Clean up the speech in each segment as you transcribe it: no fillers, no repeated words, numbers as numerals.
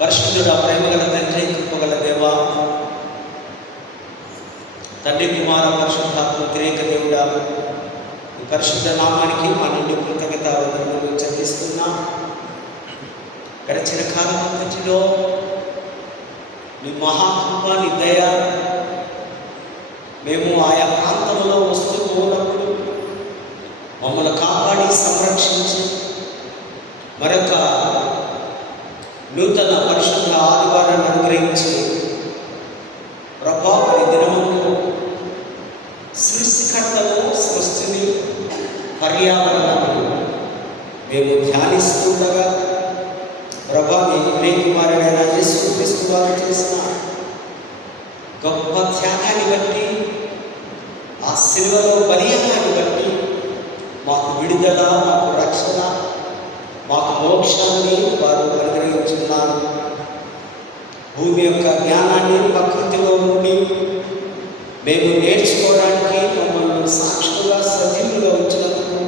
పరిశుద్ధుడు, ప్రేమగల తండ్రి, కృపగల దేవ, తండ్రి, కుమార, పరిశుద్ధాత్మ త్రియేక దేవుడా, ఈ పరిశుద్ధ నామానికి మా నుండి కృతజ్ఞత వందనములు చెల్లిస్తున్నా. గడిచిన కాలం అంతటిలో నీ మహాకృప, నీ దయ మేము ఆయా ప్రాంతంలో వస్తూ పోనప్పుడు మమ్మల్ని కాపాడి సంరక్షించి మరొక నూతన పరిశుద్ధ ఆదివారాన్ని అనుగ్రహించి ప్రభా, మరి దినమును సృష్టికర్తను, సృష్టిని, పర్యావరణాన్ని మేము ధ్యానిస్తుండగా ప్రభా, మీ ప్రియకుమారుడైన యేసుక్రీస్తు వారు చేసిన గొప్ప త్యాగాన్ని బట్టి, ఆ శిలువలో బలియాగాన్ని బట్టి మాకు విడుదల, మాకు రక్షణ, మాకు మోక్షాన్ని వారు అనుగ్రహించున్నారు. భూమి యొక్క జ్ఞానాన్ని ప్రకృతిలో ఉండి మేము నేర్చుకోవడానికి మమ్మల్ని సాక్షులుగా, సజీవులుగా ఉంచినందుకు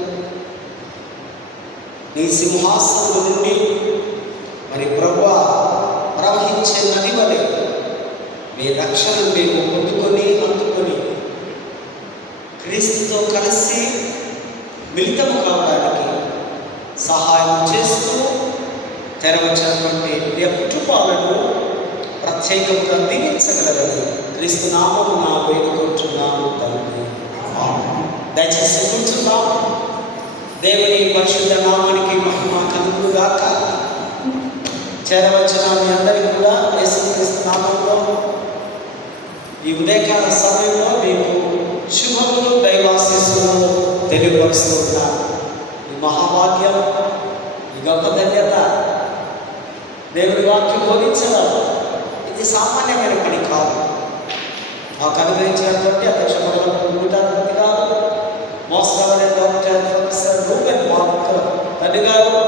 నీ సింహాసనం నుండి మరి ప్రభువా ప్రవహించే నది వలె మీ రక్షణను మేము పొందుకొని అందుకొని క్రీస్తుతో కలిసి మిళితము కావడానికి సహాయం చేస్తూ తెరవచ్చినటువంటి ప్రియ కుటుంబాలను ప్రత్యేకంగా దీవించగలరని క్రీస్తు నామమున వేడుకుంటున్నాము తండ్రి. దయచేసి కూర్చున్నాం. దేవుని పరిశుద్ధ నామానికి మహిమ కలుగుగాక. చేరవచ్చిన మీ అందరికీ కూడా యేసుక్రీస్తు నామంలో ఈ ఉదయకాల సమయంలో మీకు శుభములు, దైవాశీస్సులను తెలియపరుస్తూ ఉన్నారు. ఈ మహాభాగ్యం, ఈ గొప్ప ధన్యత దేవుడి వాక్యం బోధించడం ఇది సామాన్యమైన పని కాదు. మాకు అనుగ్రహించినటువంటి అధ్యక్ష మండలి గారు, మోస్కవర్ డాక్టర్ ప్రొఫెసర్ రూబెన్ మార్క్ తండ్రి గారు,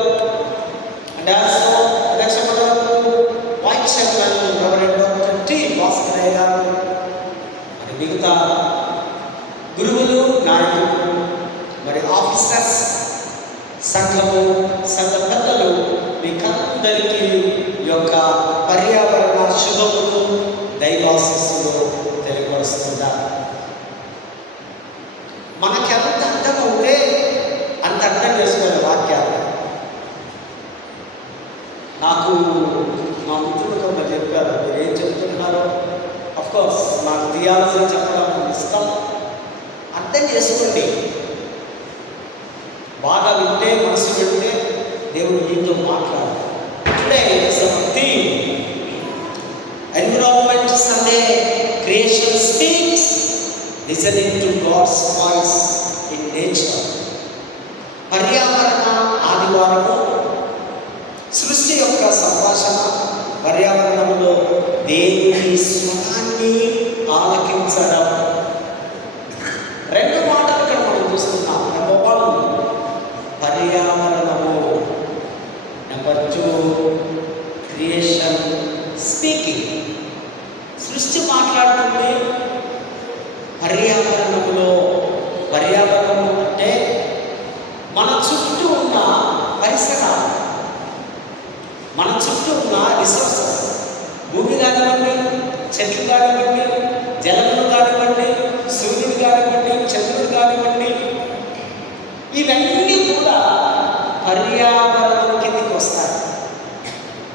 అండ్ ఆల్సో అధ్యక్ష మండలి vice chairman reverend doctor T Bhaskaraiah గారు, మరి మిగతా గురువులు, నాయకులు, మరి ఆఫీసర్స్, సంఘము, సంఘ పెద్దలు, మీకందరికీ యొక్క పర్యావరణ శుభములు, దైవాశీస్సులు తెలియపరుస్తున్నారు. మనకి ఎంత అర్థమవుతే అంత అర్థం చేసుకునే వాక్యాలు. నాకు మా మిత్రులతో చెప్పారు, మీరు ఏం చెప్తున్నారో. అఫ్కోర్స్ నాకు థియాలజీ చెప్పడం ఇష్టం. అర్థం చేసుకోండి, బాగా వింటే, మనసు వింటే దేవుడు మీతో మాట్లాడు. Today is our theme, environment Sunday, creation speaks, listening to God's voice in nature. పర్యావరణ ఆదివారము, సృష్టి యొక్క సంభాషణ, పర్యావరణంలో దేవుని స్వరాన్ని ఆలకించడం. రెండు మాటలు ఇక్కడ మనం చూస్తున్నాం. నెంబర్ 1 పర్యావరణము, నెంబర్ 2 క్రియేషన్ స్పీకింగ్. సృష్టి మాట్లాడుతుంది. పర్యావరణంలో, పర్యావరణం అంటే మన చుట్టూ ఉన్న పరిసరాలు, మన చుట్టూ ఉన్న రిసోర్సెస్, భూమి కానివ్వండి, చెట్లు కానివ్వండి, జలములు కానివ్వండి, సూర్యుడు కానివ్వండి, చంద్రుడు కానివ్వండి, ఇవన్నీ కూడా పర్యావరణం కిందకి వస్తాయి.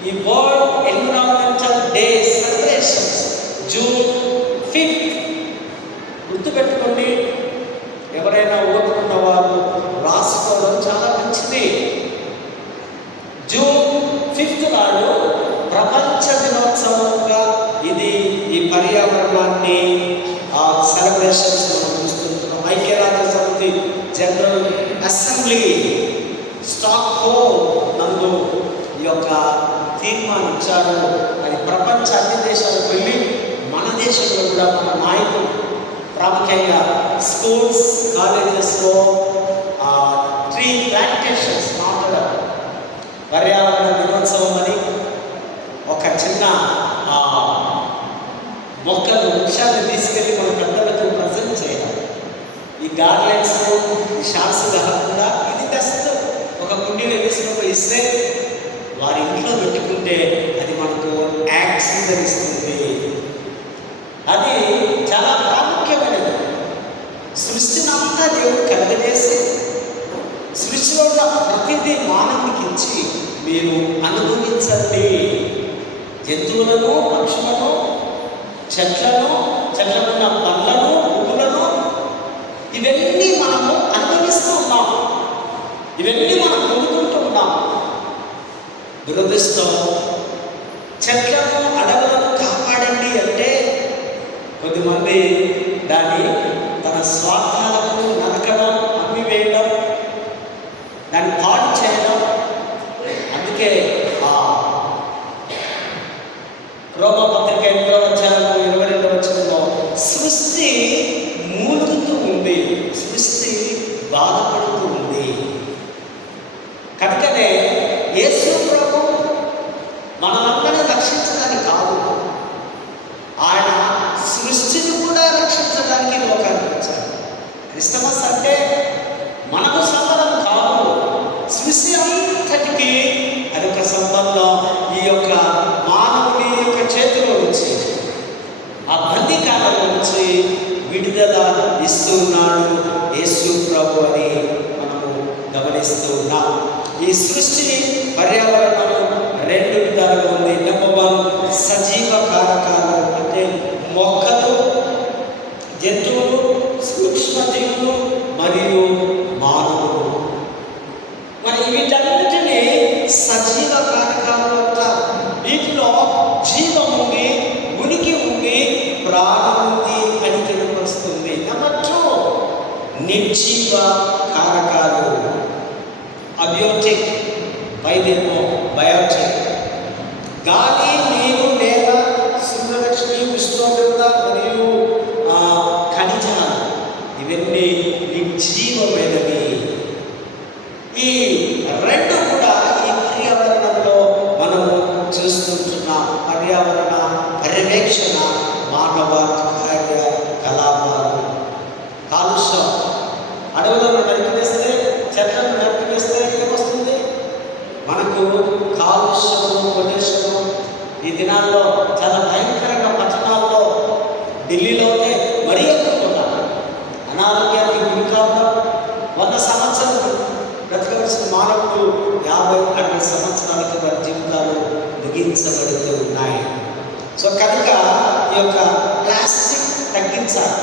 ఈ world environmental day celebrations June 5 గుర్తుపెట్టుకోండి. ఎవరైనా ఓదుకున్న వారు రాసుకోవడం చాలా మంచిది. జూన్ 5 నాడు ప్రపంచ దినోత్సవంగా ఇది ఈ పర్యావరణాన్ని సెలబ్రేషన్స్ మనం చూస్తున్నాం. ఐక్యరాజ్య సమితి జనరల్ అసెంబ్లీ స్టాక్హోమ్ నందు ఈ యొక్క తీర్మానించారు. అది ప్రపంచ అన్ని దేశాలకు వెళ్ళి మన దేశంలో కూడా మన నాయకులు ప్రాముఖ్యంగా స్కూల్స్, కాలేజెస్లో ట్రీ ప్లాంటేషన్స్ నాటడం, పర్యావరణ దినోత్సవం అని ఒక చిన్న మొక్కలు, వృక్షాలను తీసుకెళ్ళి మన పెద్దలకు ప్రజెంట్ చేయాలి. ఈ గార్లెండ్స్, ఈ షాల్స్ కాకుండా ఇది జస్ట్ ఒక కుండీలో వేసినప్పుడు ఇస్తే వారి ఇంట్లో పెట్టుకుంటే అది మనకు వ్యాక్సిన్ ధరిస్తుంది. అది చాలా ప్రాముఖ్యమైనది. సృష్టిని అంతా దేవుడు కలగజేసి సృష్టిలో ఉన్న ప్రతిదీ మానవునికి ఇచ్చి మీరు అనుభవించండి. జంతువులను, పక్షులను, చెట్లను, చెట్లకున్న పండ్లను, పువ్వులను ఇవన్నీ మనము అనుభవిస్తూ ఉన్నాం. ఇవన్నీ మనం పొందుకుంటూ ఉన్నాం. దురదృష్టం, చెట్లను, అడవులను కాపాడండి అంటే కొద్దిమంది దాన్ని తన స్వార్థాలకు నరకడం, అమ్మివేయడం, దాన్ని పాడు చేయడం. అందుకే ఆ రోమపత్రిక 8:22 సృష్టి మూలుగుతూ ఉంది, సృష్టి బాధపడుతూ ఉంది. కనుకనే యేసు ప్రభు మనమందరినీ రక్షించడానికి కాదు, ఆయన సృష్టిని కూడా రక్షించడానికి లోకానికి వచ్చారు. క్రిస్టమస్ అంటే మనకు సంబంధం కాదు, సృష్టి అంతటికి అదొక సంబంధం. ఈ యొక్క మానవుని యొక్క చేతిలో నుంచి, ఆ బందీకాలం నుంచి విడుదల ఇస్తున్నాడు యేసు ప్రభు అని మనము గమనిస్తూ ఉన్నాం. ఈ సృష్టిని పర్యావరణము 2 విధాలుగా ఉంది. నెంబర్ 1 సజీవ కారకాలు అంటే మొక్కలు, జంతువులు, సూక్ష్మజీవులు మరియు మానవులు. మరి వీటన్నిటినీ సజీవ కారకాలు అంటారు. వీటిలో జీవం ఉంది, ఉనికి ఉంది, ప్రాణం ఉంది అని తెలియపరుస్తుంది. నెంబర్ 2 నిర్జీవ కారకాలు, అబయోటిక్, పైదేమో బయోటిక్. గాలి, నీరు, నేల, సూర్యరశ్మి, ఉష్ణోగ్రత మరియు ఖనిజాలు ఇవన్నీ నిర్జీవమైనవి. ఈ 2 కూడా ఈ పర్యావరణంలో మనము చూస్తుంటున్నాం. పర్యావరణ పర్యవేక్షణ మానవ కార్యకలాపాలు. కాలుష్యం, అడవులను నరికివేస్తే, చెట్లను నరికివేస్తే ఏమొస్తుంది? మనకు కాలుష్యము, పొల్యూషను. ఈ దినాల్లో చాలా భయంకరంగా పట్టణాల్లో, ఢిల్లీలో అయితే మరీ ఎక్కువ అనారోగ్యానికి గురి కావడం. 100 సంవత్సరాలు బ్రతకవలసిన మానవుడు 50-60 సంవత్సరాలకి వారి జీవితాలు ముగించబడుతూ ఉన్నాయి. సో కనుక ఈ యొక్క ప్లాస్టిక్ తగ్గించాలి,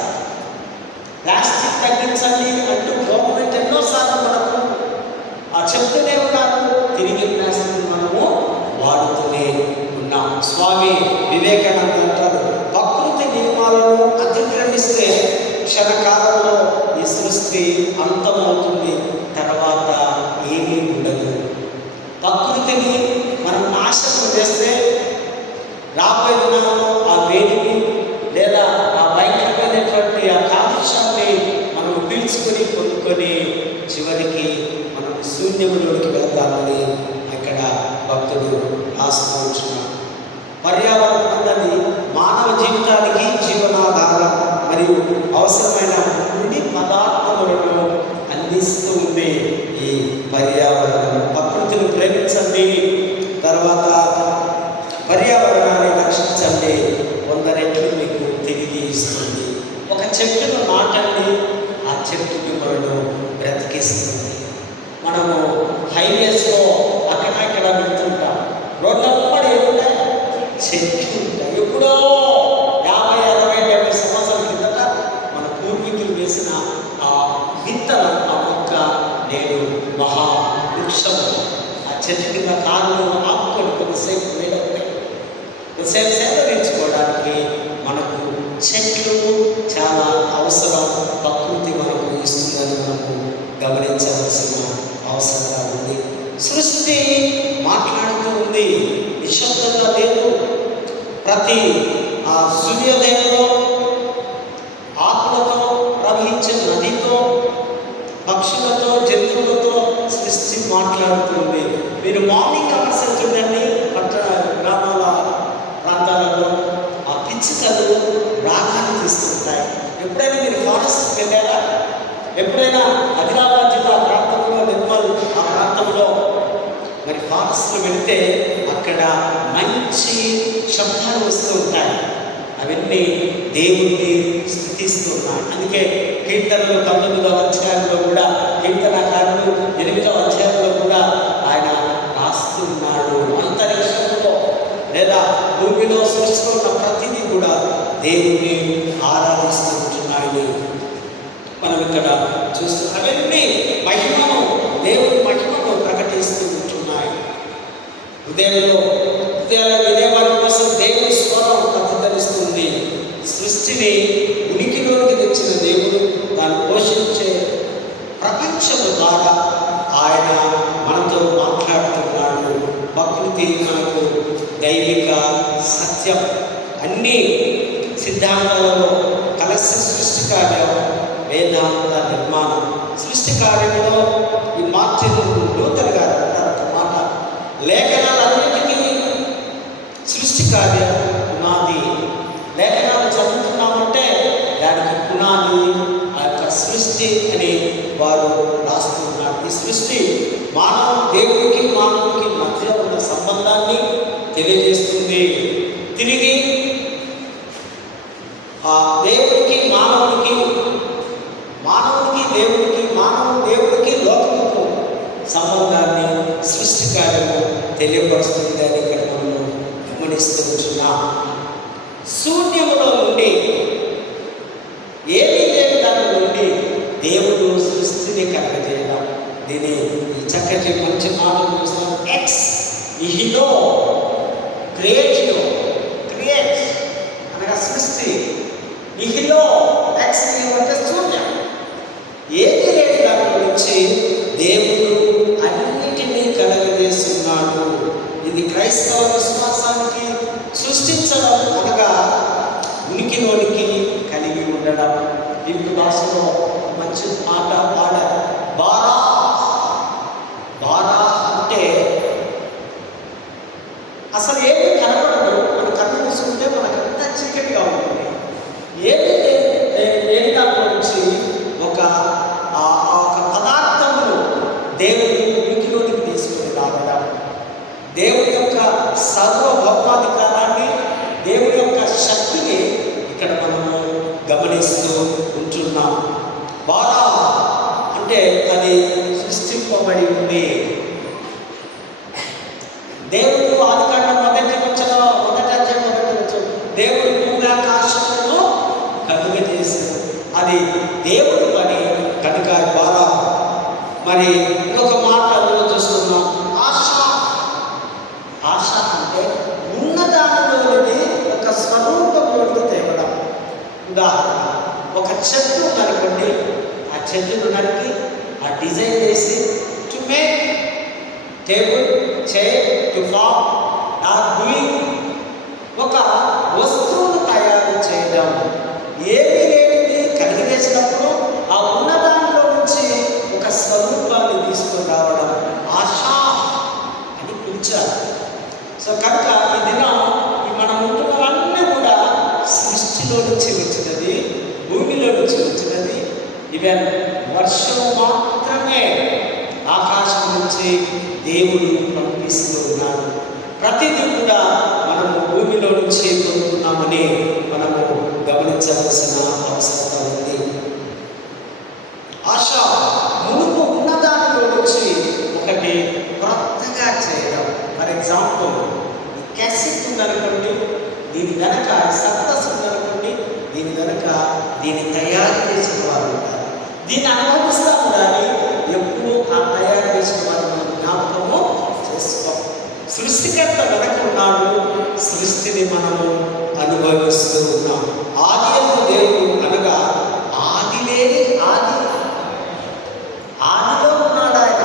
ప్లాస్టిక్ తగ్గించాలి అంటూ గవర్నమెంట్ ఎన్నోసార్లు మనకు చెప్తూనే ఉన్నారు. తిరిగి ప్లాస్టిక్ మనము వాడుతూనే ఉన్నాం. స్వామి వివేకానంద అంటారు, ప్రకృతి నియమాలను అతిక్రమిస్తే క్షణకాలంలో ఈ సృష్టి అంతమవుతుంది, తర్వాత ఏమీ ఉండదు. ప్రకృతిని మనం నాశనం చేస్తే రాబోయే దినాల్లో ఆ వేడిని లేదా ఆ భయంకరమైనటువంటి ఆ కాలుష్యాన్ని మనం పీల్చుకొని కొనుక్కొని చివరికి మనం శూన్యములోకి వెళ్తామని అక్కడ భక్తుడు రాసుకుంటున్నాడు. పర్యావరణం అన్నది మానవ జీవితానికి జీవనాధారం మరియు అవసరమైన ముడి పదార్థములను అందిస్తూ ఉంది ఈ పర్యావరణం. ప్రకృతిని ప్రేమించండి, తర్వాత పర్యావరణాన్ని రక్షించండి, 100 రెట్లు మీకు తిరిగి ఇస్తుంది. ఒక చెట్టును నాటండి, ఆ చెట్టు మిమ్మల్ని బ్రతికిస్తుంది. మనము హైవేస్లో అక్కడక్కడ వెళ్తుంటాం, రోడ్లప్పుడు ఏముంటాయి? చెట్లు ఉంటాయి. ఎప్పుడో 50, 60, 70 సంవత్సరాల కిందట మన పూర్వీకులు వేసిన ఆ విత్తనం, ఆ మొక్క నేడు మహా వృక్షము. ఆ చెట్టు కింద కాళ్ళు ఆపుకొని కొద్దిసేపు వేడవుతాయి. కొద్దిసేపు సేకరించుకోవడానికి మనకు చెట్లు చాలా అవసరం. ప్రకృతి మనకు ఇస్తుందని మనకు గమనించవలసిన అవసరం ఉంది. సృష్టి మాట్లాడుతూ ఉంది, నిశ్శబ్దంగా లేదు. ప్రతి ఆ సూర్యోదయంలో ఆకులతో ప్రవహించే నదితో, పక్షులతో, జంతువులతో సృష్టి మాట్లాడుతుంది. మీరు మార్నింగ్ అవర్స్ చూడండి, పట్టణ గ్రామాల ప్రాంతాలలో ఆ పిచ్చుకలు రాగాన్ని తీస్తుంటాయి. ఎప్పుడైనా మీరు ఫారెస్ట్కి వెళ్ళారా? ఎప్పుడైనా ఆదిలాబాద్ జిల్లా ప్రాంతంలో, నిర్మల్ ఆ ప్రాంతంలో మరి ఫారెస్ట్ అసలు వెళితే అక్కడ మంచి శబ్దాలు వస్తూ ఉంటాయి. అవన్నీ దేవుణ్ణి స్తుతిస్తూ ఉన్నాయి. అందుకే కీర్తనలు 19వ అధ్యాయంలో కూడా, కీర్తనకారుడు 8వ అధ్యాయంలో కూడా ఆయన రాస్తున్నాడు. అంతరిక్షంలో లేదా భూమిలో సృష్టిలో ఉన్న ప్రతిదీ కూడా దేవుణ్ణి ఆరాధిస్తూ ఉంటున్నాయని మనం ఇక్కడ చూస్తున్నాం. అవన్నీ మహిమను, దేవుని మహిమను ప్రకటిస్తూ ఉంటున్నాయి. హృదయాల్లో వినేవారి కోసం దేవుని స్వరం ప్రతిధ్వనిస్తుంది. సృష్టిని ఉనికిలోకి తెచ్చిన దేవుడు దాన్ని పోషించే ప్రపంచము ద్వారా ఆయన మనతో మాట్లాడుతున్నాడు. ప్రకృతి మనకు దైవిక సత్యం అన్ని సిద్ధాంతాలలో కలిసి సృష్టి కార్యం, వేదాంత నిర్మాణం. సృష్టి కార్యంలో ఈ మార్టిన్ లూథర్ గారు అంటారు మాట, లేఖనాలన్నిటికీ సృష్టి కార్యం పునాది. లేఖనాలు చదువుతున్నామంటే దానికి పునాది ఆ యొక్క సృష్టి అని వారు రాస్తున్నారు. ఈ సృష్టి దేవుడికి మానవుడికి మధ్య ఉన్న సంబంధాన్ని తెలియజేస్తుంది. తిరిగి ఆ దేవుడికి మానవుడికి, దేవుడికి, దేవుడికి లోకముకు సంబంధాన్ని సృష్టి కార్యము తెలియపరుస్తుంది అని ఇక్కడ మనం గమనిస్తూ ఉంటున్నాం. శూన్యములో నుండి, ఏమీ లేని దాని నుండి దేవుడు సృష్టిని కలగజేయడం. దీని ఈ చక్కటి మంచి మాటలు చూస్తాం. ఎక్స్ నిహిలో క్రియేటివ్, క్రియేట్ అనగా సృష్టి. నిహిలో ఎక్స్ అంటే శూన్యం, ఏమీ లేని దాని గురించి దేవుడు అన్నిటినీ కలగజేస్తున్నాడు. ఇది క్రైస్తవ విశ్వాసానికి సృష్టించడం అనగా ఉనికిలోనికి కలిగి ఉండడం. హిబ్రూ భాషలో మంచి మాట పాడారు. బారా అంటే అసలు ఏమీ కనపడదు. మన కన్ను చూసుకుంటే మనకంతా చీకటిగా ఉంటుంది. ఏమీ లేని దాని నుంచి ఒక పదార్థమును దేవుడు ఉనికిలోనికి తీసుకుని రావడం, దేవుడి యొక్క సర్వభౌమాధికారాన్ని, దేవుడి యొక్క శక్తిని ఇక్కడ మనము గమనిస్తూ ఉంటున్నాం. బాగా అంటే అది సృష్టింపబడి ఉంది. దేవుడు ఆదికాండం మొదటి అధ్యాయం దేవుడు భూమి ఆకాశములను కలుగజేశాడు. అది దేవుడి పని కనుక బాగా. మరి ఇంకొక మాట చూస్తున్నాం, ఆశ అంటే ఉన్నదానిలోని ఒక స్వరూపంలోకి తేవడం. ఉదాహరణ, ఒక చెట్టు నరకండి, ఆ చెట్టును నరికి ఆ డిజైన్ చేసి to make table, chair, to form or doing ఒక వస్తువును తయారు చేయడం. ఏమీ లేనిది కలిగజేసినప్పుడు ఆ ఉన్నదానిలో నుంచి ఒక స్వరూపాన్ని తీసుకొని రావడం ఆశ అని పిలిచారు. సో కనుక ఈ దినం మనం ఉంటున్నవన్నీ కూడా సృష్టిలో నుంచి వచ్చినది, భూమిలో నుంచి వచ్చినది. ఈవెన్ వర్షం మాత్రమే ఆకాశం నుంచి దేవుడు పంపిస్తూ ఉన్నాడు. ప్రతిదీ కూడా మనము భూమిలో నుంచి పొందుతున్నామని మనము గమనించవలసిన అవసరం ఉంది. ఆశ మునుపు ఉన్నదానిలో నుంచి ఒకటి కొత్తగా చేయడం. ఫర్ ఎగ్జాంపుల్, క్యాసెట్ ఉందనుకోండి, దీని కనుక సక్సెస్ ఉందనుకోండి, దీన్ని తయారు చేసిన వారు ఉంటారు. దీన్ని అనుభవిస్తూ ఉండాలి. ఎప్పుడు ఆ తయారు చేసిన వారు మనం జ్ఞాపకము చేసుకోం. సృష్టికర్త వెనక ఉన్నాడు, సృష్టిని మనము అనుభవిస్తూ ఉన్నాం. ఆదిలో దేవుడు అనగా ఆది లేని ఆదిలో ఉన్నాడు ఆయన.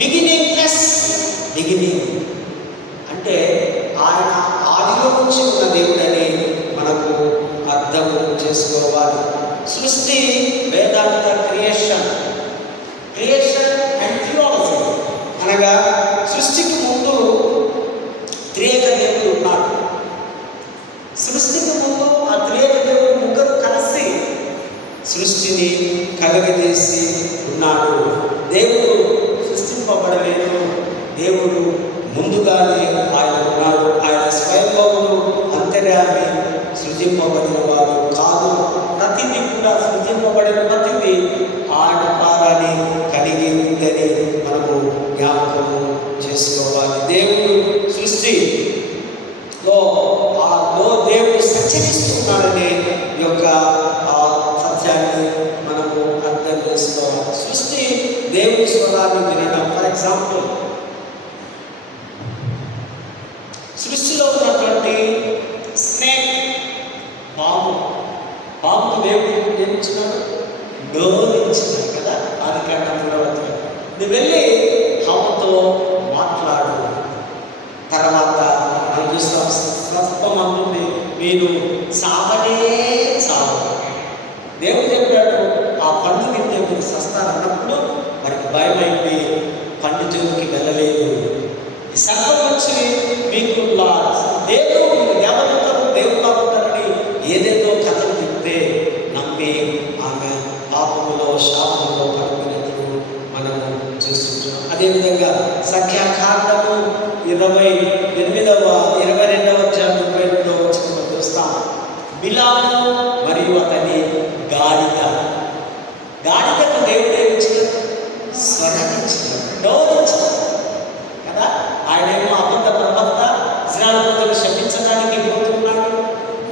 బిగినింగ్ ప్లస్ బిగినింగ్ అంటే ఆయన ఆదిలో నుంచి ఉన్న దేవుడని మనకు అర్థం చేసుకోవాలి. సృష్టి, వేదాంత, క్రియేషన్ అండ్ థియాలజీ అనగా సృష్టికి ముందు త్రియేక దేవుడు ఉన్నాడు. సృష్టికి ముందు ఆ త్రియేక దేవుడు ముగ్గురు కలిసి సృష్టిని కలుగజేసి ఉన్నాడు. దేవుడు సృష్టింపబడలేదు, దేవుడు ముందుగానే ఆయన ఉన్నాడు. ఆయన స్వయంభవుడు, అంతర్యామి, సృజింపబడిన వాడు కాదు. ప్రతిదీ కూడా సృజింపబడిన ప్రతిదీ ఆయన ద్వారానే కలిగి ఉందని మనము జ్ఞాపకం చేసుకోవాలి. దేవుడు సృష్టిలో దేవుడు సంచరిస్తున్నాడనే యొక్క సత్యాన్ని మనము అర్థం చేసుకోవాలి. సృష్టి దేవుని స్వరాన్ని వినడం. ఫర్ ఎగ్జాంపుల్, సృష్టిలో ఉన్నటువంటి స్నేక్, పాము దేవుడు ఏమిచ్చినాడు? నోరిచ్చినాడు కదా. అది కారణంగా నువ్వు వెళ్ళి పాముతో మాట్లాడు. తర్వాత మనం చూస్తాం, సర్పం అంటుంది మీరు సావనే సావు. దేవుడు చెప్పాడు ఆ పండు తింటే మీరు సస్తారన్నప్పుడు వారికి భయం అయిపోయి పండు జోలికి వెళ్ళలేదు. ఈ సర్పం వచ్చి మీకు దేవుడు దేవతలు దేవుడు ఉంటారని ఏదేదో కథలు చెప్తే నమ్మి ఆమె పాపములో శాపంలో పడిపోయినట్లు మనము చూస్తుంటాం. అదేవిధంగా సంఖ్యాకాండము 22వ అధ్యాయం 32వ వచనంలో చూస్తాం. బిలాము మరియు అతని గాడిదకు దేవుడు ఏమిచ్చినాడు? స్వరాన్నిచ్చినాడు, నోరిచ్చినాడు కదా. ఆయనేమో అబద్ధ ప్రవక్త, ఇశ్రాయేలు శపించడానికి పోతున్నాడు,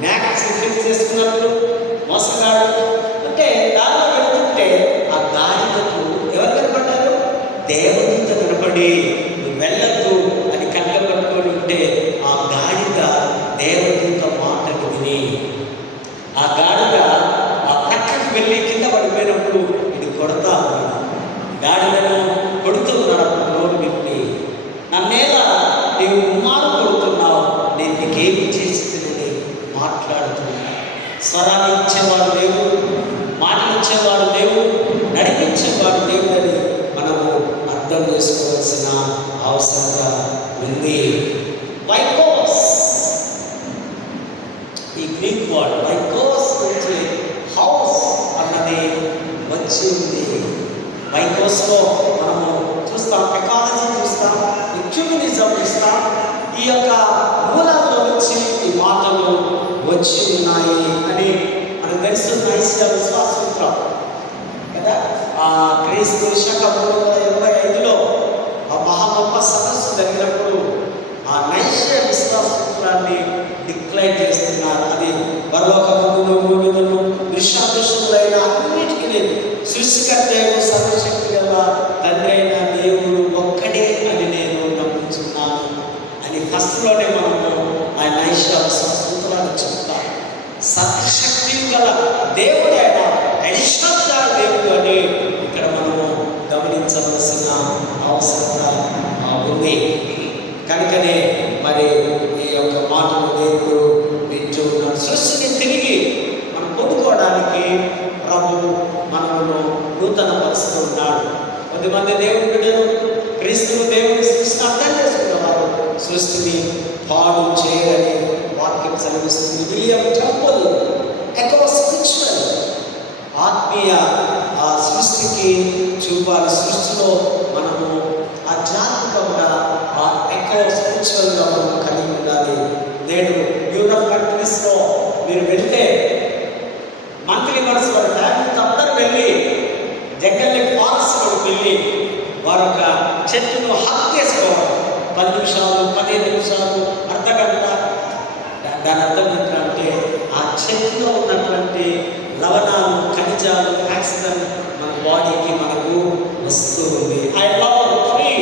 మ్యాక్స్ ఫిక్స్ చేసుకున్నట్లు మోసగాడు అంటే దానిలో వెళుతుంటే ఆ గాడిదకు ఎవరు కనపడ్డారు? దేవదూత కనపడి నువ్వు వెళ్ళద్దు అని కళ్ళ పట్టుకొని ఉంటే ఆ గాడిద దేవదూత మాటలు విని ఆ గాడిద ఆ పక్కకి వెళ్ళి కింద పడిపోయినప్పుడు ఇది కొడతా ఉన్నాడు. గాడిదను కొడుతూ ఉన్నాడు నోరు విప్పి, నన్నేలా నీవు ఉమ్మారు కొడుతున్నావు, నేను నీకేమి చేస్తుందని మాట్లాడుతున్నా. స్వరాన్ని ఇచ్చేవాడు దేవుడు, మాటలు ఇచ్చేవాడు దేవుడు, నడిపించేవాడు దేవుడు అని మనము అర్థం చేసుకోవాల్సిన అవసరత ఉంది. వైకోస్, ఈ గ్రీక్ వర్డ్ వైకోస్ నుంచి హౌస్ అన్నది వచ్చి ఉంది. వైకోస్లో మనము చూస్తాం, ఎకాలజీ చూస్తాం, హ్యూమనిజం చూస్తాం. ఈ యొక్క మూలాల్లో నుంచి ఈ మాటలు వచ్చి ఉన్నాయి అని మనకు తెలుసు. నైస్య విశ్వాససూత్రం కదా. క్రీస్తు శకం 385లో ఆ మహా గొప్ప సదస్సు జరిగినప్పుడు ఆ నైస్య విశ్వాససూత్రాన్ని డిక్లైర్ చేస్తున్నారు. అది పరలోకమందును భూమిలో దృశ్యాదృశ్యములైన అన్నిటికీ లేదు సృష్టికర్త సర్వశక్తి గల తండ్రి అయిన దేవుడు ఒక్కడే అని నేను నమ్ముతున్నాను అని ఫస్ట్లోనే మనము ఆ నైస్య విశ్వాససూత్రాన్ని చెప్తాం. సర్వశక్తి గల దేవుడు అయిన అడిషనల్ దేవుడు అని ఇక్కడ మనము గమనించవలసిన అవసరత ఉంది. కనుకనే మరి ఈ యొక్క మాటలు దేవుడు వింటూ ఉన్నాడు. సృష్టిని తిరిగి మనం పొందుకోవడానికి ప్రభు మనను నూతన పరుస్తూ ఉన్నాడు. కొద్దిమంది దేవుని బిడ్డలు క్రీస్తును దేవుని సృష్టిని అర్థం చేసుకున్నవారు సృష్టిని పాడు చేయరని వాక్యం సెలవిస్తుంది. విలియం టెంపుల్ ఎకోస్పిరిచువల్, ఆత్మీయ ఆ సృష్టికి చూపాలి. సృష్టిలో మనము ఆధ్యాత్మికంగా ఆ ఎకోస్పిరిచువల్గా మనం కలిగి ఉండాలి. నేడు యూరప్ కంట్రీస్లో మీరు వెళ్తే మంత్లీ వన్స్ వారి ఫ్యామిలీతో అందరూ వెళ్ళి జంగల్ ఫారెస్ట్ వెళ్ళి వారు ఒక చెట్టును హక్ చేసుకోవాలి. 10 నిమిషాలు, 15 నిమిషాలు, అర్ధగంట. దాని అర్థం ఏంటంటే ఆ చెట్టులో ఉన్నటువంటి లవణాలు, ఖనిజాలు, ఆక్సిజన్ మన బాడీకి మనకు వస్తూ ఉంది. ఐ లవ్ ట్రీ,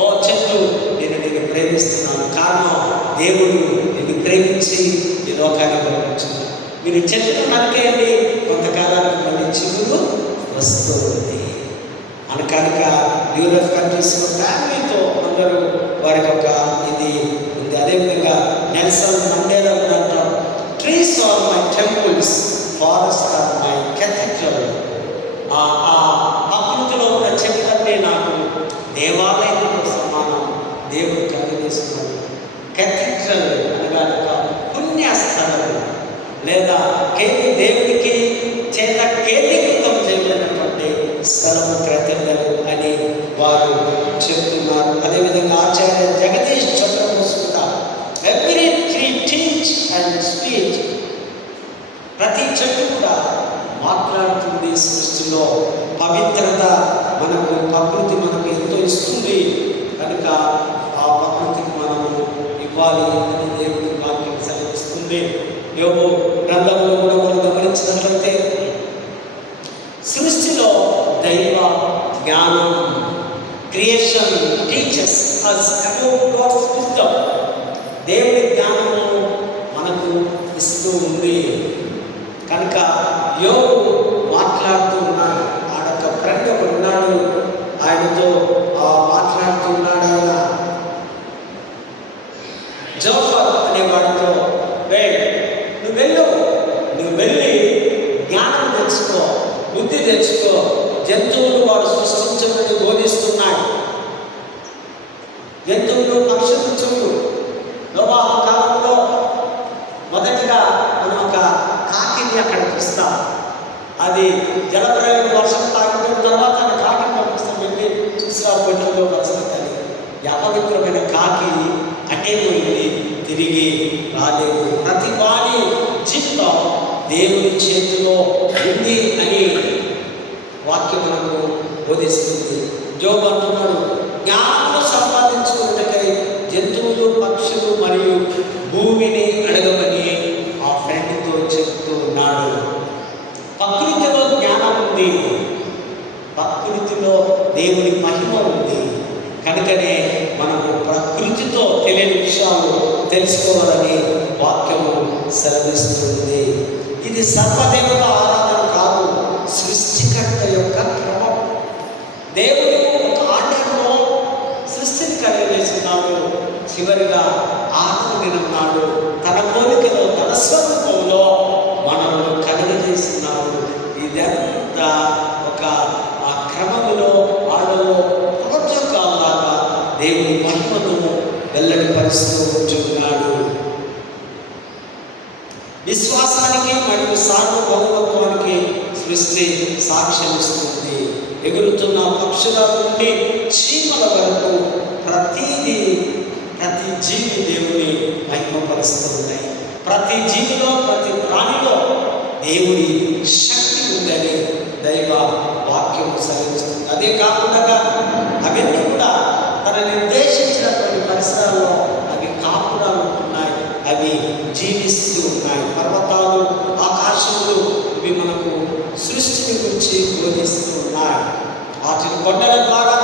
ఓ చెట్టు నేను నిన్ను ప్రేమిస్తున్నాను. కారణం దేవుడు నిన్ను ప్రేమించి ఈ లోకాన్ని పంపించున్నాడు. మీరు చెట్టును నరికేయండి, కొంతకాలానికి మళ్ళీ చిగురు వస్తూ ఉంది. కనుక యూరప్ కంట్రీస్లో ఫ్యామిలీతో అందరూ వారికి ఒక ఇది ఉంది. అదేవిధంగా నెల్సన్ మండేలా అంటాం, trees are my temples, forest are my cathedral. ఆ ప్రకృతిలో ఉన్న చెట్లన్నీ నాకు దేవాలయంతో సమానం. దేవుడు కలిగేస్తున్నాడు. కెథీడ్రల్ అనగా పుణ్యస్థలం లేదా దేవుడికి చేత కేంద్రీకృతం చేయబడినటువంటి స్థలము క్రైస్తవులు అని వారు చెప్తున్నారు. అదేవిధంగా కనుక ఆ ప్రకృతికి మనము ఇవ్వాలి అని దేవుడి వాక్యం సెలవిస్తుంది. యోబు గ్రంథంలో కూడా మనం గమనించినట్లయితే సృష్టిలో దైవ జ్ఞానం, creation teachers us about God's wisdom. దేవుడి జ్ఞానము మనకు ఇస్తూ ఉంది కనుక యోబు మాట్లాడుతూ ఉన్నాడు. ఆడొక ఫ్రెండ్ ఒకడు ఉన్నాడు, ఆయనతో మాట్లాడుతూ ఉన్నాడు. ఆయన జోఫర్ అనేవాడితో, నువ్వు వెళ్ళి జ్ఞానం తెచ్చుకో, బుద్ధి తెచ్చుకో, జంతువులు వాడు సృష్టించమని బోధిస్తున్నాయి, జంతువులు పక్షులు చూడు. నోవాహు కాలంలో మొదటిగా మనం ఒక కాకిని అక్కడ చూస్తాం. అది జలప్రయోగం వర్షం తాగిపోయిన తర్వాత కాకిని పంపిస్తాం, వెళ్ళి చూసి రాబోట్లో వచ్చిందని. అపవిత్రమైన కాకి అటే పోయింది, తిరిగి రాలేదు. ప్రతి వాడి జీవితం దేవుని చేతిలో ఉంది అని వాక్యం మనకు బోధిస్తుంది. యోబు అంటున్నాడు, జ్ఞానం సంపాదించుకున్నకై జంతువులు, పక్షులు మరియు భూమిని అడగమని ఆ ఫ్రెండ్తో చెప్తూ ఉన్నాడు. ప్రకృతిలో జ్ఞానం ఉంది, ప్రకృతిలో దేవుని మహిమ ఉంది. కనుకనే మనము ప్రకృతితో తెలియని విషయాలు తెలుసుకోవాలని వాక్యము సెలవిస్తుంది. ఇది సర్వదేవత ఆరాధన కాదు, సృష్టికర్త యొక్క క్రమం. దేవుడు ఒక ఆటంలో సృష్టిని కలిగేస్తున్నాడు. చివరిగా ఆత్మ దినన్నాడు, తన కోరికలో తన స్వరూపంలో మనల్ని కలిగజేస్తున్నాడు. ఇదంతా ఒక ఆ క్రమములో ఆడలో ప్రోత్సాహకాలాగా దేవుని మహిమను వెల్లడిపరుస్తూ ఉంటున్నాడు. విశ్వాసానికి మరియు సార్వభౌమత్వానికి సృష్టి సాక్ష్యం ఇస్తుంది. ఎగురుతున్న పక్షుల నుండి చీమల వరకు ప్రతి జీవి దేవుని మహిమపరుస్తున్నాయి. ప్రతి జీవిలో, ప్రతి ప్రాణిలో దేవుని శక్తి ఉందని దైవ వాక్యం సెలవిస్తుంది. అదే కాకుండా అవన్నీ కూడా తన నిర్దేశించినటువంటి పరిసరాల్లో అవి కాపురాలు ఉంటున్నాయి, అవి జీవిస్తూ ఉన్నాయి. పర్వతాలు, ఆకాశములు ఇవి మనకు సృష్టిని గురించి బోధిస్తూ ఉన్నాయి. వాటి కొండల ద్వారా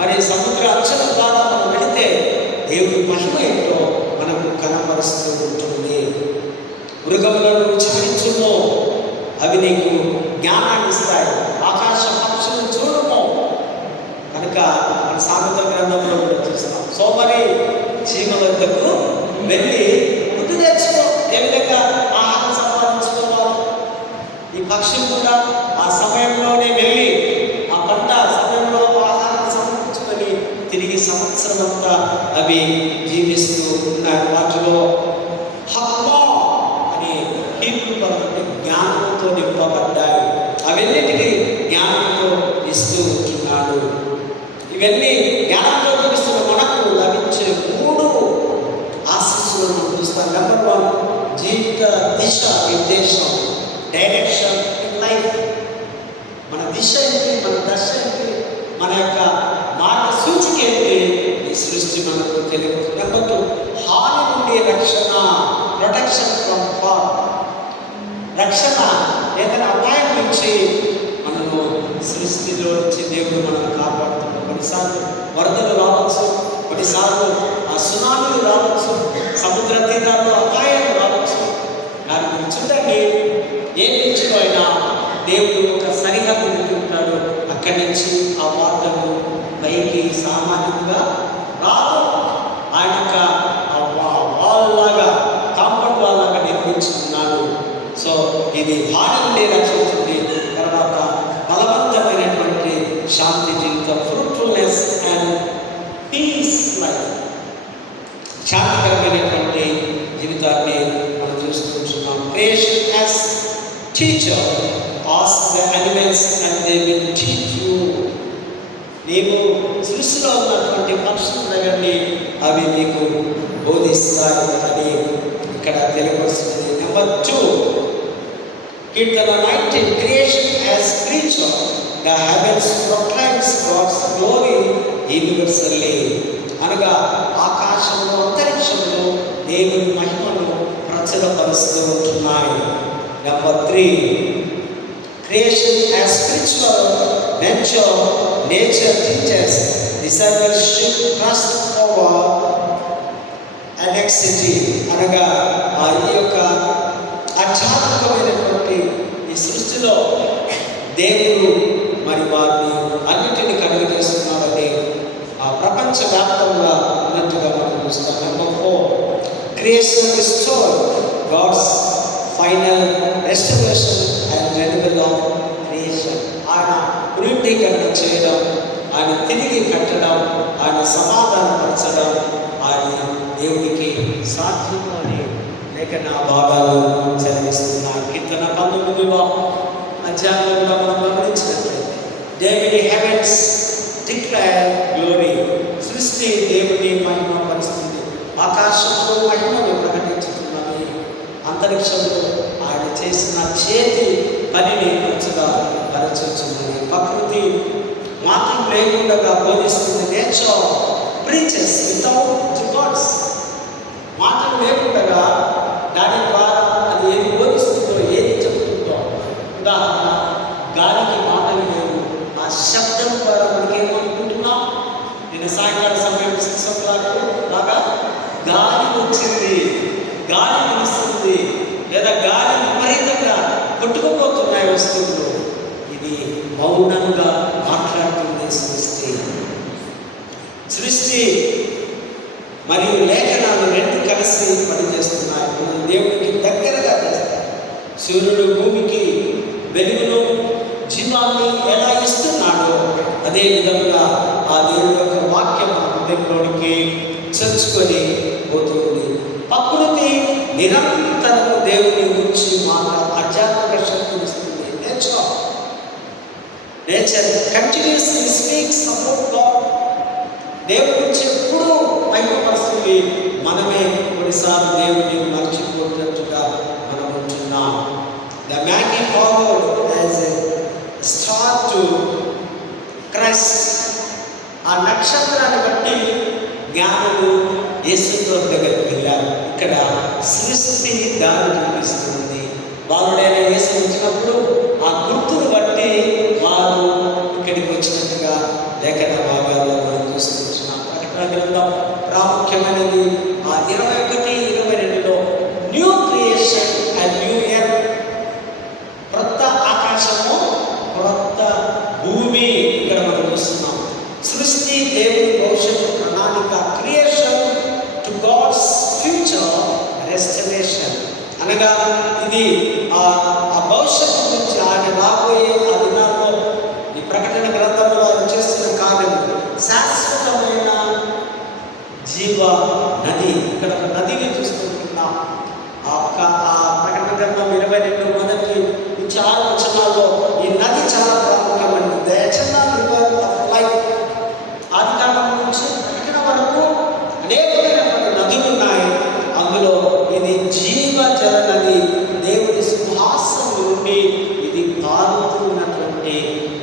మరి సముద్ర అంచుల ద్వారా మనం వెళితే దేవుని మహిమ ఏంటో మనకు కనపరుస్తూ ఉంటుంది. మృగములను విచారించుము, అవి నీకు జ్ఞానాన్ని ఇస్తాయి. ఆకాశ పక్షులను చూడము. కనుక మన సామెతల గ్రంథంలో కూడా చూస్తాం, సోమరి చీమల వద్దకు వెళ్ళి బుద్ధి తెచ్చుకో, ఏ విధంగా ఆహారం సంపాదించుకోవాలి. ఈ పక్షులు కూడా ఆ సమయంలోనే వెళ్ళి ఆ పంట సమయంలో ఆహారం సమర్పించుకొని తిరిగి సంవత్సరం అంతా అవి జీవిస్తూ ఉన్నాయి. వాటిలో హమ్మా అని హీబ్రూ పదం జ్ఞానంతో నింపబడ్డాయి. అవన్నిటికీ జ్ఞానంతో ఇస్తూ ఉంటున్నాడు. ఇవన్నీ జ్ఞానంతో చూపిస్తున్న మనకు లభించే 3 ఆశీస్సులను మనం చూస్తాం. నెంబర్ 1, జీవిత దిశ నిర్దేశం, డైరెక్షన్ ఇన్ లైఫ్. మన దిశ ఏంటి, మన దశ ఏంటి, మన యొక్క మాట సూచిక ఏంటి, ఈ సృష్టి మనకు తెలియదు. నెంబర్ 2, హాని నుండి రక్షణ, ప్రొటెక్షన్ ఫ్రమ్ హార్మ్. రక్షణ ఏదైనా అపాయం నుంచి మనము సృష్టిలో నుంచి దేవుడు మనల్ని కాపాడుతున్నాడు. కొన్నిసార్లు వరదలు రావచ్చు, కొన్నిసార్లు ఆ సునామీలు రావచ్చు, సముద్ర తీరాల్లో అపాయాలు రావచ్చు. దాని గురించి చూడండి, ఏ నుంచిలో అయినా దేవుడు ఒక సరిహద్దు ఉంటాడు. అక్కడి నుంచి ఆ వార్తలు పైకి సామాన్యంగా రాదు. ఆయన యొక్క వాళ్ళలాగా కాంపౌండ్ వాళ్ళలాగా నిర్మించుకున్నాడు. సో ఇది హాని నుండి రక్షించింది. తర్వాత బలవంతమైనటువంటి శాంతి జీవితం, ఫ్రూట్ఫుల్నెస్ అండ్ పీస్ లైఫ్, శాంతికరమైనటువంటి జీవితాన్ని మనం చూస్తున్నాం. Creation as teacher, ask the animals and they will teach you. నీవు సృష్టిలో ఉన్నటువంటి పక్షులు దగ్గరని అవి మీకు బోధిస్తాయి అని ఇక్కడ తెలియవస్తుంది. నెంబర్ 2, కీర్తన 19, creation as creature, the heavens proclaims God's glory universally అనగా ఆకాశంలో అంతరిక్షంలో దేవుని మహిమను ప్రచురపరుస్తూ ఉంటున్నాయి. Number 3, creation as spiritual nature teachers discipleship trust power anxiety అనగా ఈ యొక్క ఆధ్యాత్మికమైనటువంటి ఈ సృష్టిలో దేవుడు మరి వారిని అన్నిటిని కలుగజేస్తున్నాడని ప్రపంచవ్యాప్తంగా ఉన్నట్టుగా మనం చూస్తాం. Number 4, creation restore God's final restoration and renewal of creation. ఆయన పునరుద్ధీకరణ చేయడం, ఆయన తిరిగి కట్టడం, ఆయన సమాధానపరచడం ఆయన దేవుడికి సాధ్యము అని లేఖన భాగాలు చదివిస్తున్నాయి. కీర్తన 19వ అధ్యాయంలో మనం గమనించినట్లయితే దేవుని హెవెన్స్ డిక్లేర్ గ్లోరీ, సృష్టి దేవుని మహిమ పరుస్తుంది. ఆకాశంలో మహిమను ప్రకటించుతున్నది, అంతరిక్షంలో ఆయన చేసిన చేతి పనిని మంచిగా పరచుతున్నది. ప్రకృతి మాటలు లేకుండా బోధిస్తుంది. నేచర్ ప్రీచెస్ వితౌట్ వర్డ్స్, మాటలు లేకుండా దాని ద్వారా అది ఏది బోధిస్తుందో, ఏది చెబుతుందో. ఉదాహరణ, గాలికి మాటలు లేవు, ఆ శబ్దం ద్వారా మనకి ఏమనుకుంటున్నాం? నేను సాయంకాల సమయం 6 o'clock బాగా గాలి వచ్చింది, గాలి విలుస్తుంది, లేదా గాలి విపరీతంగా కొట్టుకుపోతున్నాయి వస్తువులు. ఇది మౌనంగా మాట్లాడుతుంది సృష్టి మరియు లేఖనాలు రెండు కలిసి పనిచేస్తున్నాయి. మనం దేవుడికి దగ్గరగా చేస్తాయి. సూర్యుడు భూమికి వెలుగును జీవాన్ని ఎలా ఇస్తున్నాడో అదే విధంగా ఆ దేవుడి యొక్క వాక్యం మన హృదయంలోనికి చొచ్చుకొని పోతుంది. ప్రకృతి నిరంతరము దేవుని గురించి మాట ఆధ్యాత్మిక శక్తిని ఇస్తుంది. Nature continuously speaks about God. దేవుడి గురించి ఎప్పుడూ మహిమపరుస్తుంది. మనమే కొన్నిసార్లు దేవుడిని మర్చిపోతున్నట్టుగా మనం ఉంటున్నాం. The man he followed as a star to Christ. ఆ నక్షత్రాన్ని బట్టి జ్ఞానులు యేసుతో దగ్గరికి వెళ్ళారు. ఇక్కడ సృష్టి దారి చూపిస్తుంది. బాలుడైన యేసు వచ్చినప్పుడు ఆ గుర్తును బట్టి వారు ఇక్కడికి వచ్చినట్టుగా లేఖన భాగాల్లో మనం చూస్తున్నాం. ప్రకటన గ్రంథం ప్రాముఖ్యమైనది ఆ 21, 22లో new creation and new earth, క్రొత్త ఆకాశము, క్రొత్త భూమి ఇక్కడ మనం చూస్తున్నాం. సృష్టి దేవుని భవిష్యత్తు ప్రణాళిక, creation to God's future restoration అనగా ఇది ఆ భవిష్యత్తు నుంచి ఆయన రాబోయే ఆ దినాల్లో ఈ ప్రకటన గ్రంథంలో ఆయన చేస్తున్న కార్యం శాశ్వతమైన జీవ నది. ఇక్కడ నదిని చూస్తుంటున్నాం. ఆ ప్రకటన గ్రంథం 22 మొదటి నుంచి 6 వచనాల్లో ఈ నది చాలా ప్రాముఖ్యమైనది. The eternal river of life. ఆదికాండం నుంచి ప్రకటన వరకు అనేకమైనటువంటి నదులు ఉన్నాయి. అందులో ఇది జీవ జల నది. దేవుడి సింహాసనం నుండి ఇది పారుతున్నటువంటి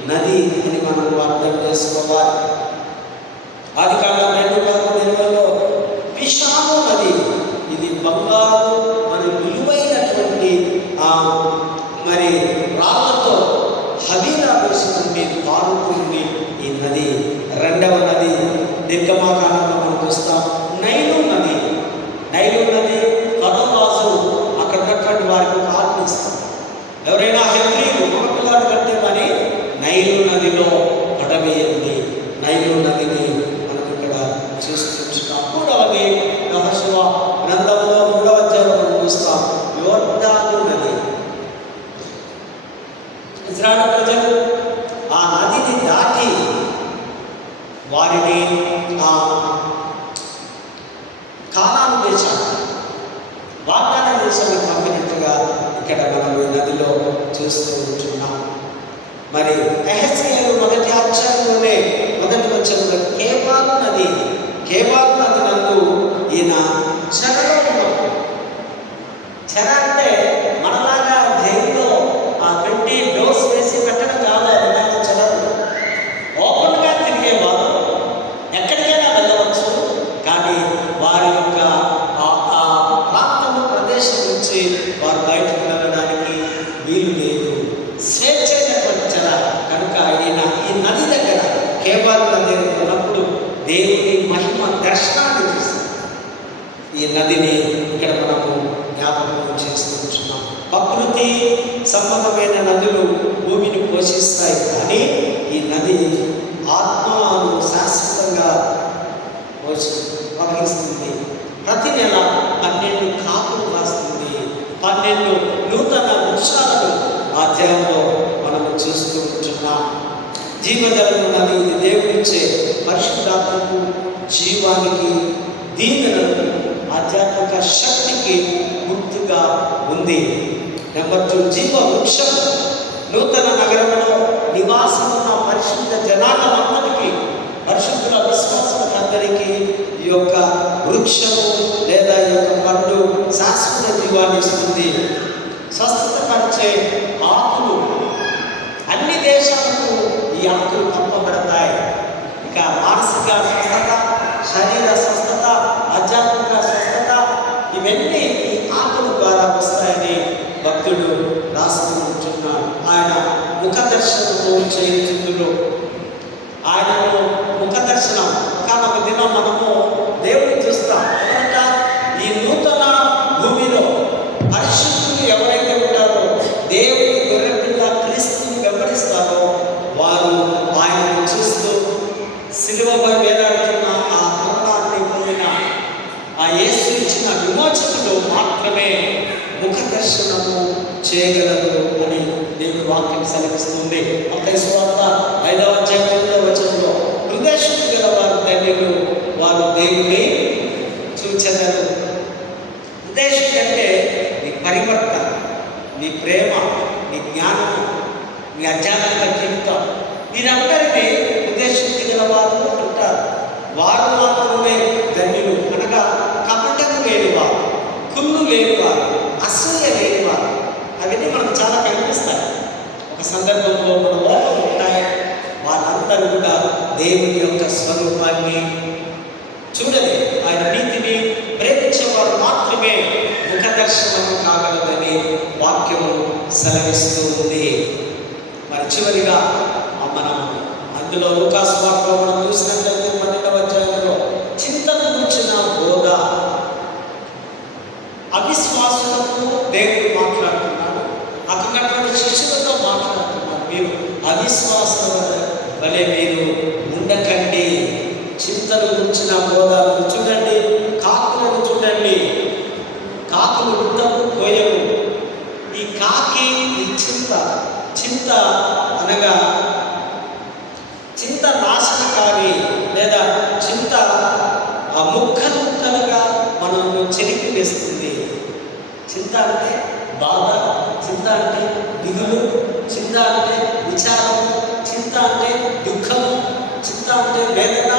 నది అని మనం అర్థం చేసుకోవాలి. ఆదికాండం 2:11లో పిషాను నది, ఇది బంగారు మరి విలువైనటువంటి మరి రాళ్లతో హవీలా వేసి నుండి పారుతుంది ఈ నది. రెండవ నది నిర్గమాకాండంలో మనం చూస్తాం నైలు నది. నైలు నది కరోరాజు అక్కడ ఉన్నటువంటి వారికి ఆజ్ఞిస్తాం, ఎవరైనా హెబ్రీలు మగపిల్లాడు కంటే మరి నైలు నదిలో పడవేయండి. నైలు నదిని మనం ఇక్కడ చూస్తున్నాం. మూడవది యెహోషువ గ్రంథంలో 3వ అధ్యాయంలో మనం చూస్తాం యోర్దాను నది. ఇశ్రాయేలు ప్రజలు ఆ నదిని దాటి వారిని కానాను దేశాన్ని, వాగ్దాన దేశాన్ని పంపినట్టుగా ఇక్కడ మనం ఈ నదిలో చూస్తూ ఉంటున్నాం. మరి యెహెజ్కేలు 1వ అధ్యాయంలోనే 1వ వచనంలో కేబాలు నది, కేబాలు నది నందు ఈయన చెరలో ఉన్నప్పుడు, చెర అంటే మనలాగా జైల్లో ఆ 20 డోర్స్ వేసి పెట్టడం కాదు. ఆయన చెరలు ఓపెన్గా తిరిగేవారు. మహిమ దర్శనాన్ని చూస్తాం. ఈ నదిని ఇక్కడ మనము జ్ఞాపకం చేస్తున్నాం. ప్రకృతి సంబంధమైన నదులు భూమిని పోషిస్తాయి, కానీ ఈ నది ఆత్మను శాశ్వతంగా ప్రవహిస్తుంది. ప్రతి నెల 12 కాపులు కాస్తుంది. 12 నూతన వృక్షాలను అధ్యాయంలో మనము చూస్తూ ఉంటున్నాం. జీవజలం నది ఇది దేవుడిచ్చే పరిశుద్ధాత్మకు, జీవానికి, దీవెనలకు, ఆధ్యాత్మిక శక్తికి గుర్తుగా ఉంది. నెంబర్ 2, జీవ వృక్షం. నూతన నగరంలో నివాసం ఉన్న పరిశుద్ధ జనాంగమంతటికి, పరిశుద్ధుల విశ్వాసులందరికీ ఈ యొక్క వృక్షము లేదా ఈ యొక్క పండు శాశ్వత జీవాన్ని ఇస్తుంది. స్వస్థత పరిచే ఆకులు, అన్ని దేశాలకు ఈ ఆకులు పంపబడతాయి. ఇక మానసిక స్వస్థత, శరీర స్వస్థత, ఆధ్యాత్మిక స్వస్థత, ఇవన్నీ ఈ ఆకుల ద్వారా వస్తాయని భక్తుడు రాస్తూ ఉంటున్నాడు. ఆయన ముఖ దర్శనము చేయుచుందులో, ఆయనను ముఖ దర్శనం ఒక దినం మనము దేవుడిని చూస్తాం. ఎందుకంటే ఈ నూతన భూమిలో పరిశుద్ధులు ఎవరైతే ఉంటారో, దేవుడి గొర్రెపిల్ల క్రీస్తుని వెంబడిస్తారో, వారు ఆయనను చూస్తూ సిలువపై వేలాడుతున్న ఆ మరణాన్ని పొందిన ఆ యేసు ఇచ్చిన విమోచకుడు మాత్రమే ముఖ దర్శనము చేయగలరు అని దేవుడు వాక్యం సెలవిస్తుంది. మత్తయి సువార్త 5వ అధ్యాయం 9వ వచనంలో, హృదయశుద్ధి గల వారు ధన్యులు, వారు దేవుని చూచెదరు. హృదయశుద్ధి అంటే నీ పరివర్తన, నీ ప్రేమ, నీ జ్ఞానం, నీ ఆధ్యాత్మిక జీవితం, వీరందరినీ హృదయశుద్ధి గల వారు అంటారు. వారు మాత్రమే ధన్యులు. అనగా కపటము లేనివారు, కుళ్ళు లేనివారు, అసూయ లేనివారు. అవన్నీ మనకు చాలా కనిపిస్తాయి. ఒక సందర్భంలో మన లోపల ఉంటాయి. వాళ్ళందరూ కూడా దేవుని యొక్క స్వరూపాన్ని చూడలే, ఆయన నీతిని ప్రేమించేవారు మాత్రమే ముఖ దర్శనము కాగలదని వాక్యము సెలవిస్తూ ఉంది. మరి చివరిగా మనం అందులో లూకాసు వార్తలో మనం చూసినట్లయితే 12వ అధ్యాయంలో చింతన గురించిన బోధ, అవిశ్వాసులకు దేవుడు మాట్లాడుతున్నాడు, అక్కడటువంటి శిష్యులతో మాట్లాడుతున్నాడు. మీరు అవిశ్వాసం వలె మీరు ఉండకండి. చింతను గురించిన బోధను చూడండి. కాకులను చూడండి. కాకులు ఉండవు, కోయవు. ఈ కాకి, ఈ చింత అనగా చింత నాశనకారి లేదా చింత ముక్కలు ముక్కలుగా మనల్ని చెరిపి వేస్తుంది. చింత అంటే బాధ, చింత అంటే దిగులు, చింత అంటే విచారము, చింత అంటే దుఃఖము, చింత అంటే వేదన.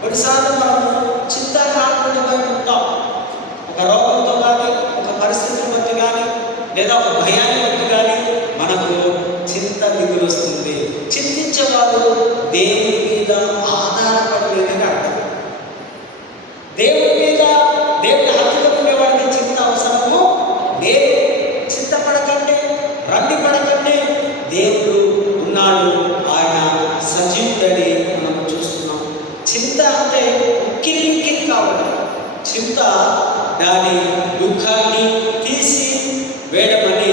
కొన్నిసార్లు మనము చింత కాకుండా ఉంటాం. ఒక రోగంతో కానీ, ఒక పరిస్థితుల బట్టి కానీ, లేదా ఒక భయాన్ని బట్టి కానీ మనకు చింత దిగులు వస్తుంది. చింతించేవాడు దేవుని మీద ఆధారపడలేదని అర్థం. దేవుని మీద, దేవుని హక్కులు ఉండేవాడికి చింత అవసరము లేదు. చింతపడకండి, రండి పడకండి, దేవుడు ఉన్నాడు, ఆయన సజీవుడని మనం చూస్తున్నాం. చింత అంటే ఉక్కిరి కావడం. చింత దాని దుఃఖాన్ని తీసి వేయమని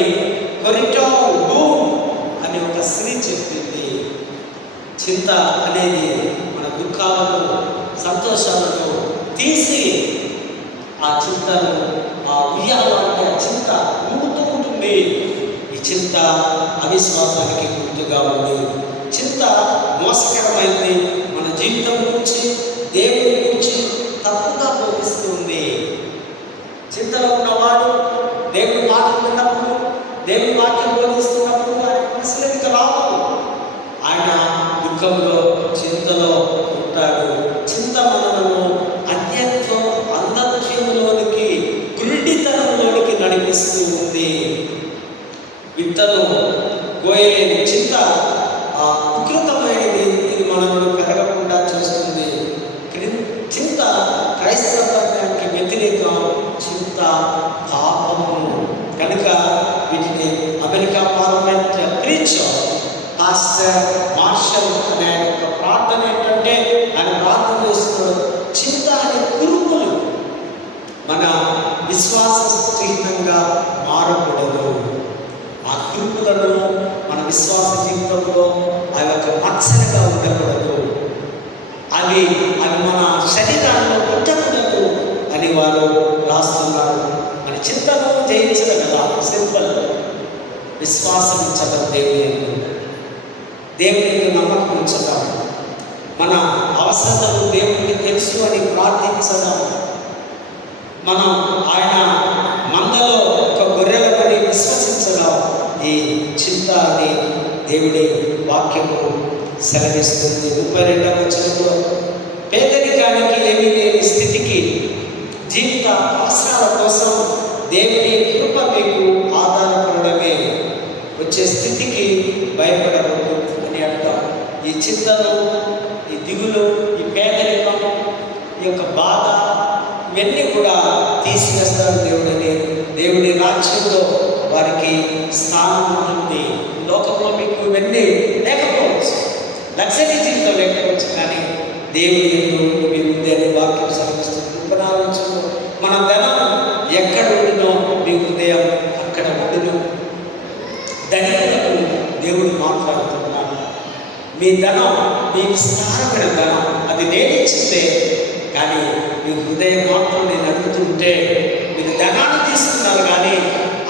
కొరిటాల్ బూమ్ అని ఒక స్త్రీ చెప్పింది. చింత అనేది మన దుఃఖాలను, సంతోషాలను తీసి ఆ చింతను, ఆ ఉయ్యాలంటే చింత ఊగుతూ ఉంటుంది. ఈ చింత అవిశ్వాసానికి గుర్తుగా ఉంది. చింత మోసకరమైంది. మన జీవితం గురించి, దేవుని గురించి తప్పుగా బోధిస్తుంది. చింతలో ఉన్నవాడు దేవుని మాట విన్నప్పుడు, దేవుని వాక్యం బోధిస్తున్నప్పుడు ఆయన మనసులోకి రావు. ఆయన దుఃఖంలో, చింతలో ఉంటాడు. చింత మనలను అన్యత్వం, అంధత్వంలోనికి, గురుడితనంలోనికి నడిపిస్తూ ఉంది. విత్తను కోయలేని చింత వికృతమైనది. ఇది మనల్ని పెరగకుండా చేస్తుంది. చింత క్రైస్తవానికి వ్యతిరేకం. చింత పాపము. కనుక వీటిని America parliament preacher pastor Marshall అనే ఒక ప్రార్థన ఏంటంటే, ఆయన ప్రార్థన చేస్తున్నాడు, సింపుల్. విశ్వాసం ఉంచడం దేవుని నమ్మకం ఉంచడం, మన అవసరతలు దేవునికి తెలుసు అని ప్రార్థించడం, మనం ఆయన మందలో ఒక గొర్రెల పడి విశ్వసించడం ఈ చింత అని దేవుడి వాక్యము సెలవిస్తుంది. 32వ వచనంలో పేదరికానికి ఏమీ లేని స్థితికి, జీవిత అవసరాల కోసం దేవుని కృప మీకు ఆధారపడమే వచ్చే స్థితికి భయపడకూడదు అని అంటాం. ఈ చింతలు, ఈ దిగులు, ఈ పేదరికం, ఈ యొక్క బాధ ఇవన్నీ కూడా తీసివేస్తాడు దేవుడిని. దేవుడి రాజ్యంలో వారికి స్థానం ఉంటుంది. లోకంలో మీకు ఇవన్నీ లేకపోవచ్చు, లగ్జరీ జీవితం లేకపోవచ్చు, కానీ దేవుడి యందు మీ ఉంది అనే వాక్యం సెలవిస్తుంది. ఉపనాలోచనలో మన ధనం ఎక్కడ ఉండునో మీ హృదయం అక్కడ ఉండును. ధనికులకు దేవుడు మాట్లాడుతున్నాడు. మీ ధనం మీ విస్తారమైన ధనం అది నేనిచ్చిందే, కానీ మీ హృదయం మాత్రం నేను అడుగుతుంటే మీరు ధనాన్ని తీసుకున్నారు కానీ,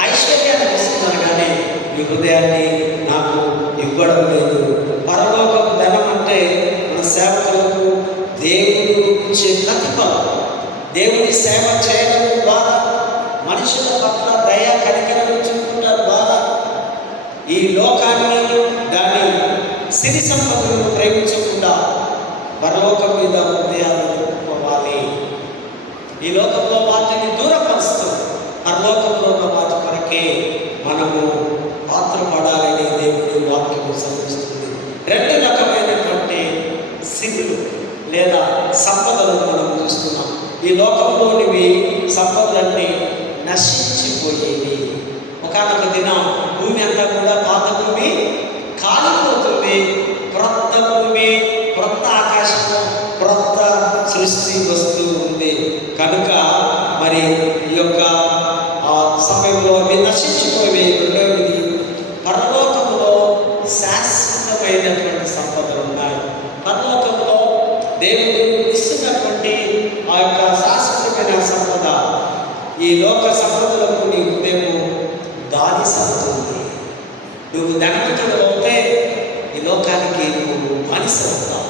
ఐశ్వర్యాన్ని తీసుకున్నారు కానీ మీ హృదయాన్ని నాకు ఇవ్వడం లేదు. పరలోక ధనం అంటే మన సేవకులకు దేవుడు ఇచ్చే ప్రతిఫలం. దేవుని సేవ చేయడం ద్వారా, మనుషుల పట్ల దయ కనికరం చూపుట ద్వారా, ఈ లోకాన్ని దాని సిరి సంపదలను ప్రేమించకుండా పరలోకం మీద హృదయాలను నింపుకోవాలి. ఈ లోకంలో వాటిని దూరపరుస్తూ పరలోకంలో ఉన్న వాటి కొరకే మనము పాత్రపడాలని దేవుడి వాక్యము సూచిస్తుంది. 2 రకమైనటువంటి సిద్ధులు లేదా సంపదలను మనం చూస్తున్నాం. ఈ లోకంలోనివి సంపదలన్నీ నశించిపోయేవి. ఒకనొక దినం భూమి అంతా కూడా పాత భూమి కాలిపోతుంది. క్రొత్త భూమి, క్రొత్త ఆకాశము, క్రొత్త సృష్టి వస్తూ ఉంది. కనుక మరి ఈ యొక్క సమయంలో అవి నశించిపోయి, రెండవది పరలోకములో శాశ్వతమైనటువంటి సంపదలు ఉన్నాయి. పరలోకంలో దేవుడు ఇస్తున్నటువంటి ఆ యొక్క శాశ్వతమైన సంపద ఈ లోక సంపదలకు నీ హృదయం దారి సాగుతుంది. నువ్వు ధనవంతుడు అవుతే ఈ లోకానికి నువ్వు మనిషి అవుతావు,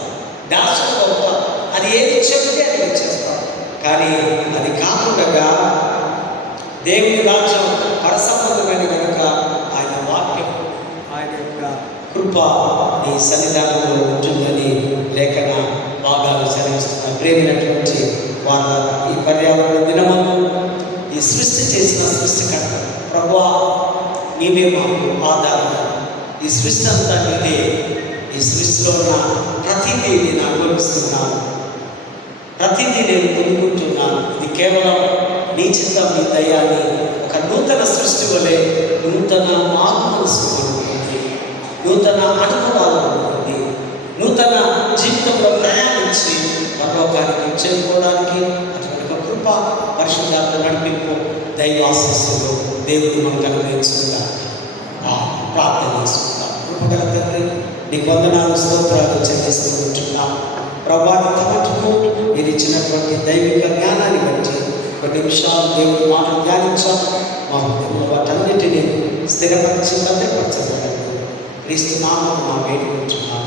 దాసుడు అవుతావు. అది ఏది చెబితే అది వచ్చేస్తావు. కానీ అది కాకుండా దేవుని రాజ్యం పరసంబంధమైన కనుక ఆయన వాక్యం, ఆయన యొక్క కృప నీ సన్నిధానంలో ఉంటుందని లేఖన భాగాలు సెలవిస్తున్నారు. ప్రేమైనటువంటి వాళ్ళ ఈ పర్యావరణ దినమందు ఈ సృష్టి చేసిన సృష్టికర్త ప్రభువా, నీవే మాకు ఆధారం. ఈ సృష్టి అంతా నీదే. ఈ సృష్టిలో ఉన్న ప్రతిదీ నేను అనుభవిస్తున్నాను, ప్రతిదీ నేను పొందుకుంటున్నాను. ఇది కేవలం నీ చిత్తం, నీ దయాన్ని ఒక నూతన సృష్టి వలె నూతన మనసు ఉంటుంది, నూతన అనుభవాలు ఉంటుంది, నూతన జీవితంలో ప్రయాణించి పరలోకానికి చేరుకోవడానికి అటువంటి కృప, పరిశుద్ధాత్మ నడిపింపు, దైవాశీస్సులు దేవుడు మనకు అనుగ్రహించుకుందాం. ప్రార్థన చేసుకుందాం. కృపగల తండ్రి, నీ వందనాలు స్తోత్రాలు చెల్లిస్తూ ఉంటున్నాం. ప్రభావిత మటుకు మీరు ఇచ్చినటువంటి దైవిక జ్ఞానాన్ని బట్టి కొన్ని నిమిషాలు దేవుడు మాటలు ధ్యానించాం. మా హృదయంలో వాటన్నిటినీ స్థిరపరిచి భద్రపరచగలరు. క్రీస్తు నామమున వేడుకుంటున్నాం.